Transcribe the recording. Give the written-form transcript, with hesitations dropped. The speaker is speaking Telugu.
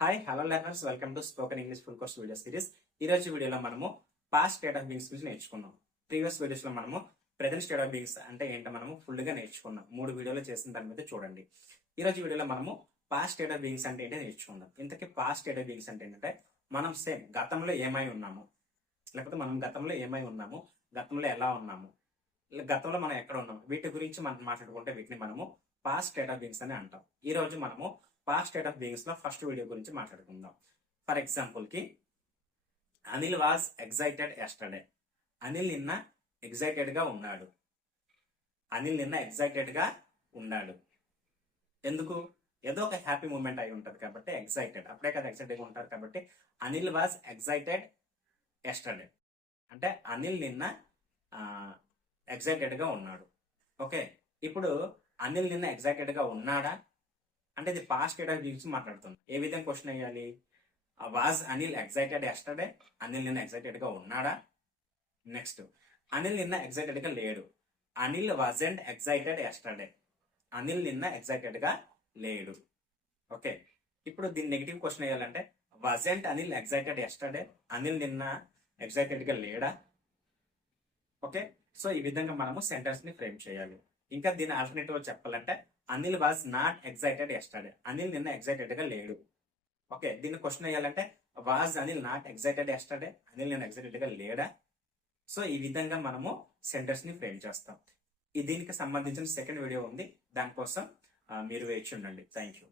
Hi hello learners, welcome to spoken English full course video series. ఈ రోజు వీడియోలో మనము పాస్ట్ స్టేట్ ఆఫ్ బీయింగ్స్ గురించి నేర్చుకున్నాం. ప్రీవియస్ వీడియోస్ లో మనము ప్రెజెంట్ స్టేట్ ఆఫ్ బీయింగ్స్ అంటే ఏంటో మనము ఫుల్ గా నేర్చుకున్నాం. 3 వీడియోలు చేసిన దాని మీద చూడండి. ఈ రోజు వీడియోలో మనము పాస్ట్ స్టేట్ ఆఫ్ బీయింగ్స్ అంటే ఏంటో నేర్చుకుందాం. ఇంతకీ పాస్ట్ స్టేట్ ఆఫ్ బీయింగ్స్ అంటే ఏంటంటే మనం సేమ్ గతంలో ఏమై ఉన్నాము, లేకపోతే మనం గతంలో ఏమై ఉన్నాము, గతంలో ఎలా ఉన్నాము, గతంలో మనం ఎక్కడ ఉన్నాము, వీటి గురించి మనం మాట్లాడుకుంటే వీటిని మనము పాస్ట్ స్టేట్ ఆఫ్ బీయింగ్స్ అని అంటాం. ఈ రోజు మనము పాస్ట్ స్టేట్ ఆఫ్ బీయింగ్స్ లో ఫస్ట్ వీడియో గురించి మాట్లాడుకుందాం. ఫర్ ఎగ్జాంపుల్ కి Anil was excited yesterday. Anil నిన్న ఎగ్జైటెడ్ గా ఉన్నాడు. అనిల్ నిన్న ఎగ్జైటెడ్ గా ఉన్నాడు. ఎందుకు? ఏదో ఒక హ్యాపీ మూమెంట్ అయి ఉంటది కాబట్టి ఎగ్జైటెడ్, అప్పుడే కదా ఎగ్జైటెడ్ గా ఉంటారు కాబట్టి అనిల్ వాజ్ ఎగ్జైటెడ్ ఎస్టర్డే అంటే అనిల్ నిన్న ఎగ్జైటెడ్ గా ఉన్నాడు. ఓకే, ఇప్పుడు అనిల్ నిన్న ఎగ్జైటెడ్ గా ఉన్నాడా అంటే ఇది పాస్ట్ స్టేట్ ఆఫ్ బీయింగ్స్ మాట్లాడుతుంది. ఏ విధంగా క్వశ్చన్ వేయాలి? Was Anil excited yesterday, Anil నిన్న ఎగ్జైటెడ్ గా ఉన్నాడా. నెక్స్ట్, అనిల్ నిన్న ఎగ్జైటెడ్ గా లేడు. Anil wasn't excited yesterday, Anil నిన్న ఎగ్జైటెడ్ గా లేడు. ఓకే, ఇప్పుడు దీన్ని నెగిటివ్ క్వశ్చన్ వేయాలంటే wasn't Anil excited yesterday, Anil నిన్న ఎగ్జైటెడ్ గా లేడా. ఓకే, సో ఈ విధంగా మనము సెంటెన్స్ ని ఫ్రేమ్ చేయాలి. ఇంకా దీని ఆల్టర్నేటివ్ చెప్పాలంటే Anil was not excited yesterday, Anil నిన్న ఎగ్జైటెడ్ గా లేడు. ఓకే, దీన్ని క్వశ్చన్ వేయాలంటే was Anil not excited yesterday, Anil నిన్న ఎగ్జైటెడ్ గా లేడా. సో ఈ విధంగా మనము సెంటెన్స్ ని ఫ్రేమ్ చేస్తాం. దీనికి సంబంధించిన సెకండ్ వీడియో ఉంది, దానికోసం మీరు వేచి ఉండండి. Thank you.